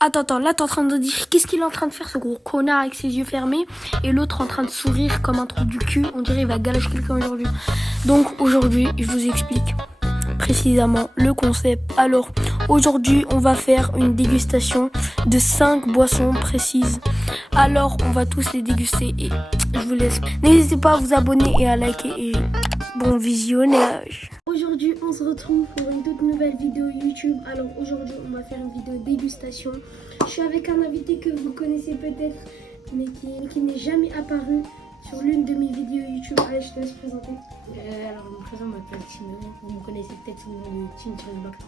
Attends, là t'es en train de dire qu'est-ce qu'il est en train de faire ce gros connard avec ses yeux fermés et l'autre en train de sourire comme un trou du cul, on dirait il va galocher quelqu'un aujourd'hui. Donc aujourd'hui je vous explique précisément le concept. Alors aujourd'hui on va faire une dégustation de 5 boissons précises. Alors on va tous les déguster et je vous laisse. N'hésitez pas à vous abonner et à liker et bon visionnage. Aujourd'hui on se retrouve pour une toute nouvelle vidéo YouTube. Alors aujourd'hui on va faire une vidéo dégustation. Je suis avec un invité que vous connaissez peut-être mais qui n'est jamais apparu sur l'une de mes vidéos YouTube. Allez, je te laisse présenter. Alors, je me présente, je m'appelle Tino. Vous me connaissez peut-être sous le nom de Tim-Bac3.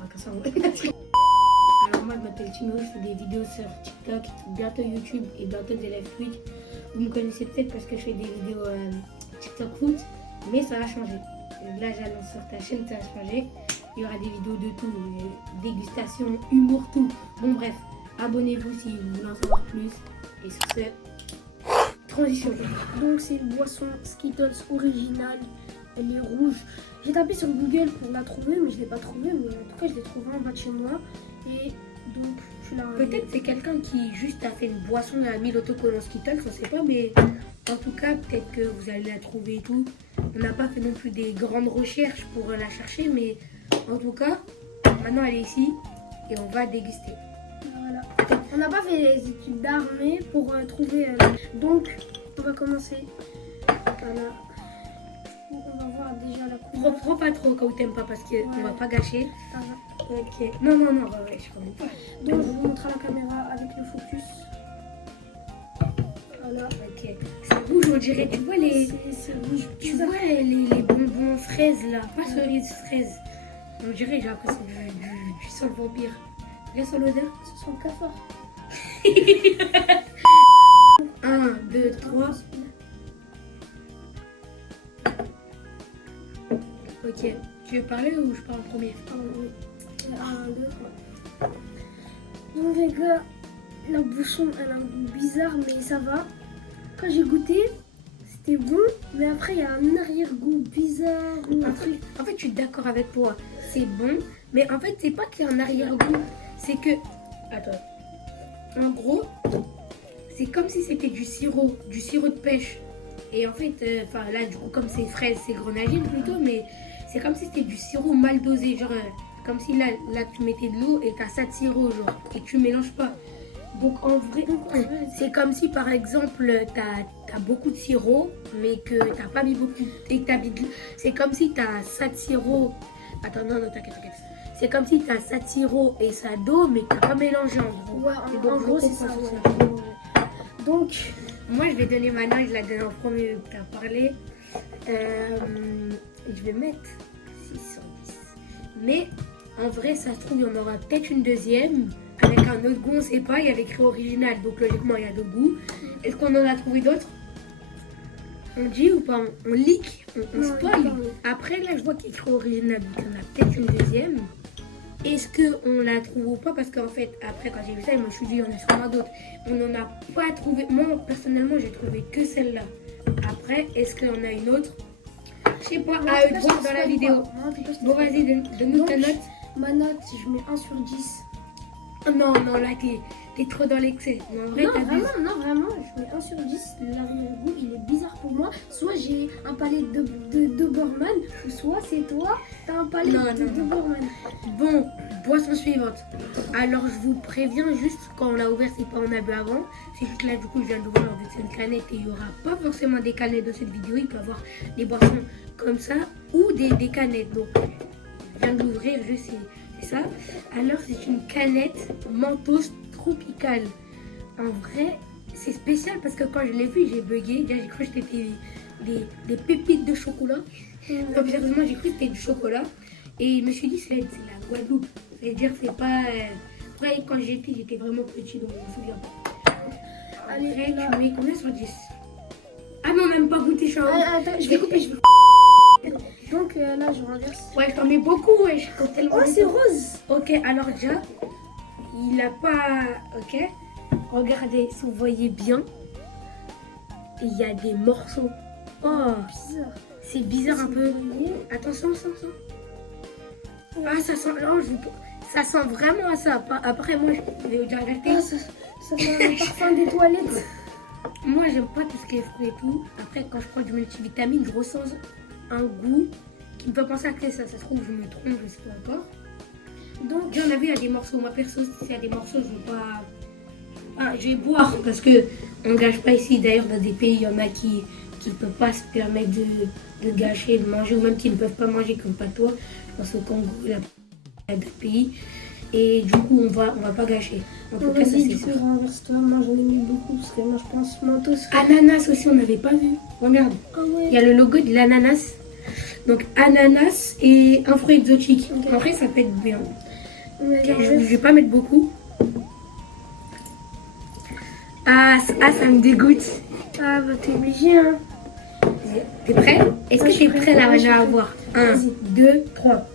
Alors, moi, je m'appelle Tino. Je fais des vidéos sur TikTok, bientôt YouTube et bientôt des live Twitch. Vous me connaissez peut-être parce que je fais des vidéos TikTok foot, mais ça va changer. Là, j'annonce sur ta chaîne, ça va changer. Il y aura des vidéos de tout, dégustation, humour, tout. Bon, bref, abonnez-vous si vous voulez en savoir plus. Et sur ce, transition. Donc c'est une boisson Skittles originale. Elle est rouge. J'ai tapé sur Google pour la trouver, mais je ne l'ai pas trouvée. Mais en tout cas, je l'ai trouvée en bas de chez moi. Et donc, je la... Peut-être c'est quelqu'un qui juste a fait une boisson et a mis l'autocollant Skittles, on ne sait pas. Mais en tout cas, peut-être que vous allez la trouver et tout. On n'a pas fait non plus des grandes recherches pour la chercher. Mais en tout cas, maintenant elle est ici et on va déguster. Voilà. On n'a pas fait les études d'armée pour trouver. Donc, on va commencer. Voilà. On va voir déjà la couleur. Prends pas trop quand t'aimes pas parce qu'on Ouais. va pas gâcher. Voilà. Ok. Non, ouais, je connais pas. Donc, je vous montre à la caméra avec le focus. Voilà. Ok. C'est rouge, on dirait. Tu vois les. C'est rouge. Tu vois les bonbons fraises là, pas cerises, fraises. On dirait, j'ai l'impression du sang de vampire. Regarde sur l'odeur. Ce sont le cafard. 1, 2, 3. Ok. Tu veux parler ou je parle en premier? 1, 2, 3. Donc les gars, la bouchon elle a un goût bizarre mais ça va. Quand j'ai goûté, c'était bon, mais après il y a un arrière-goût bizarre ou un truc. En fait, je suis d'accord avec toi. C'est bon, mais en fait, c'est pas qu'il y a un arrière-goût. C'est que. Attends. En gros, c'est comme si c'était du sirop de pêche. Et en fait, là, du coup, comme c'est fraise, c'est grenadine plutôt, mais c'est comme si c'était du sirop mal dosé. Genre, comme si là, tu mettais de l'eau et t'as ça de sirop, genre, et tu mélanges pas. Donc, en vrai, c'est comme si, par exemple, t'as beaucoup de sirop, mais que t'as pas mis beaucoup. Et que t'as mis de l'eau. C'est comme si t'as ça de sirop. Attends, non, t'inquiète. C'est comme si t'as ça de sirop et ça d'eau, mais que t'as pas mélangé en gros. Ouais, donc, en je gros c'est comprends ça. tout Ouais. Donc, moi, je vais donner ma note, je la donne en premier vu que tu as parlé. Je vais mettre 6 sur 10. Mais en vrai, ça se trouve, il y en aura peut-être une deuxième avec un autre goût, on ne sait pas. Il y avait écrit original, donc logiquement, il y a d'autres goûts. Est-ce qu'on en a trouvé d'autres? On dit ou pas? On leak? On Non, spoil? non. Après, là, je vois qu'il y a écrit original, donc il y en a peut-être une deuxième. Est-ce qu'on la trouve ou pas? Parce qu'en fait, après, quand j'ai vu ça, je me suis dit, il y en a sûrement d'autres. On n'en a pas trouvé. Moi, personnellement, j'ai trouvé que celle-là. Après, est-ce qu'il y en a une autre? Je sais pas, à eux de voir dans la vidéo. Bon, vas-y, donne-nous ta note. Ma note, je mets 1 sur 10. Non, là, t'es trop dans l'excès. Mais en vrai, Non, t'abuses. vraiment, je mets 1 sur 10. L'arrière-goût, il est bizarre pour moi. Soit j'ai un palais de Doberman, ou soit c'est toi, t'as un palais de Doberman. Bon, boisson suivante. Alors, je vous préviens juste, quand on l'a ouvert, c'est pas on a bu avant. C'est juste là, du coup, je viens d'ouvrir avec cette canette et il n'y aura pas forcément des canettes dans cette vidéo. Il peut y avoir des boissons comme ça ou des canettes. Donc, je viens d'ouvrir, juste c'est ça. Alors, c'est une canette Mentos tropicale. En vrai, c'est spécial parce que quand je l'ai vu, j'ai bugué. Déjà, j'ai cru que c'était des pépites de chocolat. Donc, sérieusement, j'ai cru que c'était du chocolat. Et je me suis dit, c'est la Guadeloupe. C'est-à-dire, c'est pas. Après, quand j'étais vraiment petit, donc je me souviens pas. Allez, Après, là. tu mets combien sur 10? Ah non, même pas goûté, chaud. Attends, Je vais couper, Donc là, je renverse. Ouais, je t'en mets beaucoup, ouais. Je compte tellement. Oh, c'est rose. Ok, alors déjà, il a pas. Ok. Regardez, si vous voyez bien, il y a des morceaux. Oh, Bizarre. c'est bizarre un peu. Vous voyez. Attention. Ah, ça sent. Oh, Ça sent vraiment à ça. Après, moi, je vais vous dire la vérité. Ah, ça sent le parfum des toilettes. Moi, j'aime pas tout ce qui est fruits et tout. Après, quand je prends du multivitamine, je ressens un goût qui me fait penser à que ça. Ça se trouve, je me trompe, je sais pas encore. Donc, j'en ai vu, il y a des morceaux. Moi, perso, s'il y a des morceaux, je vais pas. Ah, je vais boire parce que on ne gâche pas ici. D'ailleurs, dans des pays, il y en a qui ne peuvent pas se permettre de gâcher, de manger, ou même qui ne peuvent pas manger comme pas toi. Je pense au Congo, il y a d'autres pays. Et du coup, on va pas gâcher. En tout cas, ça, Vas-y, c'est du sûr. coup, renverse-toi. Moi, j'en ai mis beaucoup parce que moi, je pense mentos. Ananas aussi, on n'avait pas vu. Regarde. Ah Il ouais. y a le logo de l'ananas. Donc, ananas et un fruit exotique. Ok. En vrai, ça peut être bien. Ouais, Ok, je vais pas mettre beaucoup. Ça me dégoûte. Ah, bah, t'es obligé, hein. T'es prêt? Est-ce Ouais, que je t'es suis prête. prêt là Ouais, je suis à prête. voir? 1, Vas-y. 2, 3.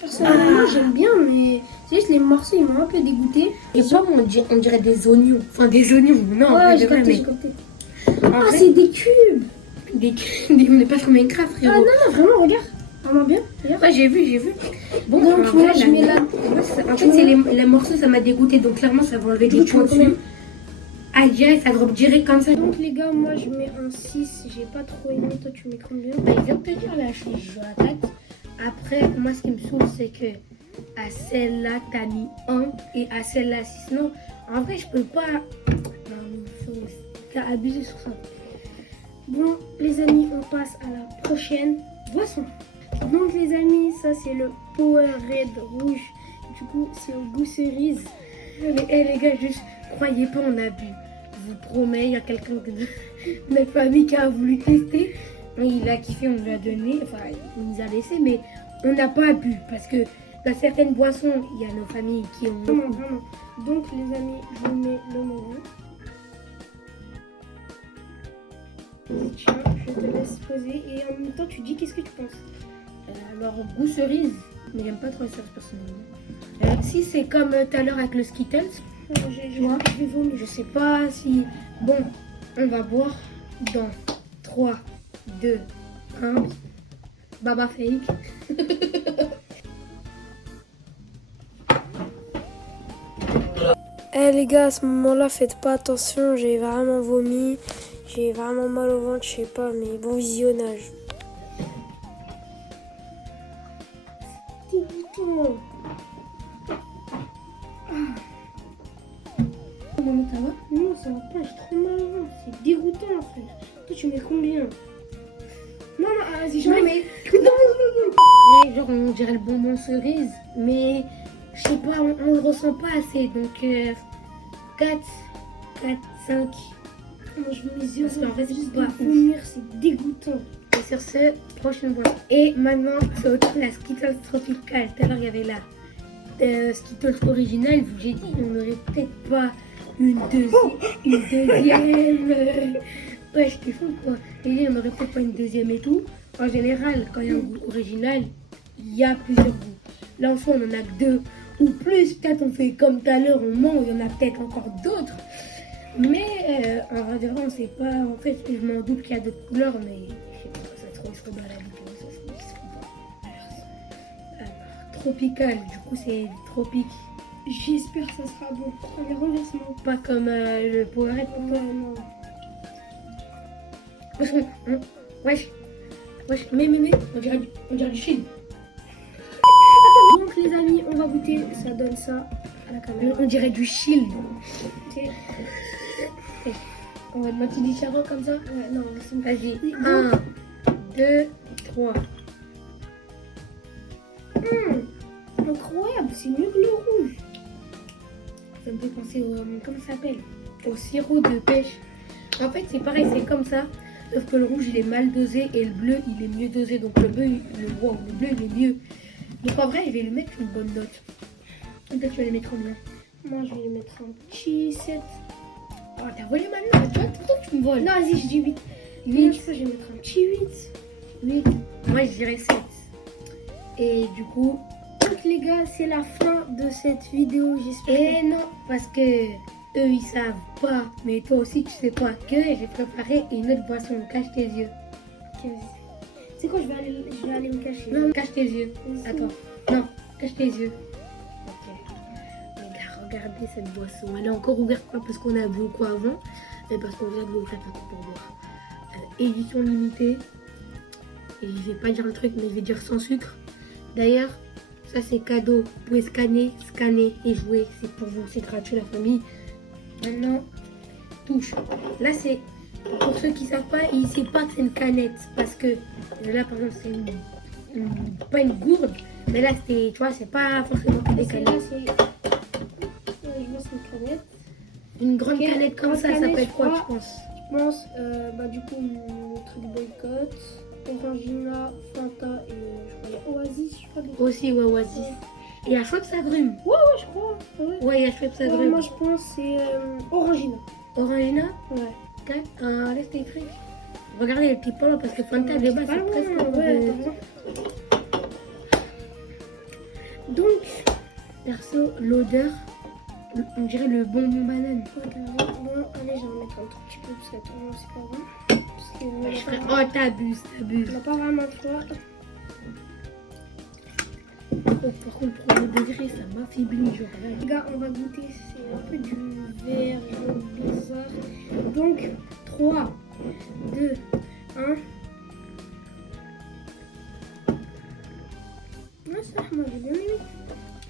Personnellement, moi, j'aime bien, mais c'est juste les morceaux, ils m'ont un peu dégoûté. Et pas, on dirait des oignons. Enfin, des oignons. Non, en Ouais, vrai, j'ai de vrai, capté, mais j'ai capté. en Ah, vrai, c'est des cubes. on n'est pas sur Minecraft, Ah frérot. non, non, vraiment, regarde. Vraiment bien, regarde. Ouais, j'ai vu. Bon, Donc, en moi, vrai, je mets la... En fait, c'est les morceaux, ça m'a dégoûté. Donc, clairement, ça va enlever Du des coup, tu points mets combien? dessus. Ah, direct, ça drop direct comme ça. Donc, les gars, moi, je mets un 6. J'ai pas trop aimé. Toi, tu mets combien? Bah, il vient de te dire là, je joue à 4. Après, moi, ce qui me saoule, c'est que à celle-là, t'as mis 1 et à celle-là, 6. Non, en vrai, je peux pas. Non, t'as abusé sur ça. Bon, les amis, on passe à la prochaine boisson. Donc, les amis, ça, c'est le Powerade rouge. Du coup, c'est au goût cerise. Mais les gars, juste croyez pas, on a bu. Je vous promets, il y a quelqu'un de notre famille qui a voulu tester. Et il a kiffé, on lui a donné. Enfin, il nous a laissé, mais on n'a pas bu parce que dans certaines boissons, il y a nos familles qui ont. Vraiment, vraiment. Donc, les amis, je vous mets le moment. Tiens, je te laisse poser et en même temps, tu dis qu'est-ce que tu penses. Alors, goût cerise, mais j'aime pas trop les cerises personnellement. Si c'est comme tout à l'heure avec le Skittles, Je vais vomir. je sais pas si. Bon, on va boire dans 3, 2, 1. Baba fake. Eh les gars, à ce moment-là, faites pas attention, j'ai vraiment vomi, j'ai vraiment mal au ventre, je sais pas, mais bon visionnage. Dégoûtant. Maman, ça va? Non, ça va pas, j'ai trop mal au ventre, c'est dégoûtant en fait. Toi, tu mets combien? Non, non, vas-y, j'en Non, mets. Ouais, genre, on dirait le bonbon cerise, mais je sais pas, on le ressent pas assez. Donc, 4, 5. Moi, je mets 0, Parce qu'en fait, c'est juste pas de ouf. vomir, c'est dégoûtant. Et sur ce, prochaine boisson. Et maintenant, c'est au tour de la Skittles tropicale. Tout à l'heure, il y avait la Skittles originale. J'ai dit, on n'aurait peut-être pas une deuxième. Ouais, je te fous quoi. J'ai dit, on n'aurait peut-être pas une deuxième et tout. En général, quand il y a un goût original, il y a plusieurs goûts. Là, en soi, on en a que 2 ou plus. Peut-être on fait comme tout à l'heure, on ment, il y en a peut-être encore d'autres. Mais en vrai de vrai, on sait pas. En fait, je m'en doute qu'il y a d'autres couleurs, mais je sais pas, ça se trouve, ils seront dans la vidéo, ça se trouve, ils seront pas. Alors, tropical, du coup, c'est du tropique. J'espère que ça sera bon. Allez, renversement. Pas comme le Powerade pour toi. Ouais, non. Wesh, mais, on dirait du Chili. Donc, les amis, on va goûter. Ça donne ça à la caméra. On dirait du Chili. Ok. On va te mettre du charo comme ça. Ouais, non, c'est bon. Vas-y, Oui, 1, 2, 3. Incroyable, c'est mieux que le rouge. Ça me fait penser au. Comment ça s'appelle? Au sirop de pêche. En fait, c'est pareil, c'est comme ça. Sauf que le rouge, il est mal dosé et le bleu, il est mieux dosé. Donc le bleu, le bleu, il est mieux. Donc en vrai, je vais lui mettre une bonne note. Et toi, tu vas lui mettre combien? Moi, je vais lui mettre un petit 7. Oh, t'as volé ma note. Toi, tout le temps, tu me voles. Non, vas-y, je dis 8. 8. Ça, je vais mettre un petit 8. 8. Moi, je dirais 7. Et du coup. Donc, les gars, c'est la fin de cette vidéo, j'espère. Et non, parce que eux, ils savent pas. Mais toi aussi, tu sais pas que j'ai préparé une autre boisson. Cache tes yeux. vas-y. C'est quoi, je vais aller me cacher. Non, cache tes yeux. Vas-y. Attends. Non, cache tes yeux. Ok. Regardez cette boisson. Elle est encore ouverte, pas parce qu'on a bu ou quoi avant, mais parce qu'on vient de l'ouvrir pour boire. Édition limitée. Et je vais pas dire le truc, mais je vais dire sans sucre. D'ailleurs, ça c'est cadeau. Vous pouvez scanner et jouer. C'est pour vous, c'est gratuit la famille. Maintenant, touche. Là c'est pour ceux qui savent pas, ils ne savent pas que c'est une canette. Parce que là par exemple c'est pas une gourde. Mais là c'était, tu vois, c'est pas forcément que des Celle-là, canettes. c'est. Je vois, c'est une canette. Une grande Ok, canette comme grande ça canette, s'appelle je quoi, crois. tu penses? Je pense, du coup, le truc boycott, Orangina, Fanta et je crois Oasis, je crois. Aussi, ouais, Oasis. Et il y a Schweppes agrumes. Ouais, je crois. Ouais. Ouais, il y a Schweppes Ouais, agrumes. moi, je pense c'est Orangina. Orangina, Ouais. laisse tes fruits. Regardez les petits points parce que Fanta de base Pas c'est loin, presque. ouais, attends. Donc, Perso, l'odeur, on dirait le bonbon banane. bon, allez, je vais en mettre un tout petit peu parce que attends, c'est pas bon. Parce que Oh, t'abuses. on n'a pas vraiment le choix. Oh, par contre, pour le degré, ça m'affaiblit, genre là. Les gars, on va goûter, c'est un peu du vert jaune bizarre. Donc, 3, 2, 1. Ouais, ça, moi j'ai bien aimé.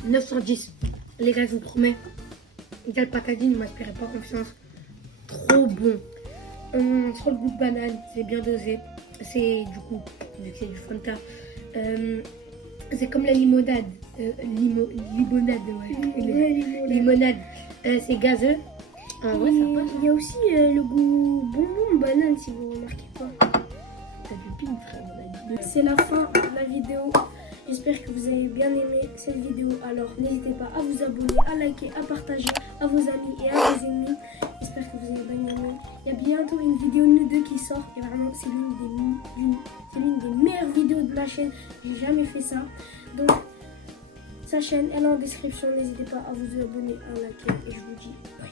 9 sur 10. Les gars, je vous promets. Égale patadine, ne m'inspirez pas confiance. Trop bon. On sent le goût de banane, c'est bien dosé. C'est du coup, vu que c'est du Fanta. C'est comme la limonade. Limonade, ouais. Limonade. C'est gazeux. Ah ouais, ça passe. Il y a aussi le goût bonbon banane si vous remarquez pas. T'as du pin, frère, on a dit. C'est la fin de la vidéo. J'espère que vous avez bien aimé cette vidéo. Alors n'hésitez pas à vous abonner, à liker, à partager à vos amis et à vos ennemis. J'espère que vous avez bien aimé. Il y a bientôt une vidéo de nous deux qui sort. Et vraiment c'est l'une des meilleures vidéos de la chaîne. J'ai jamais fait ça. Donc sa chaîne elle est en description. N'hésitez pas à vous abonner, à liker. Et je vous dis bye.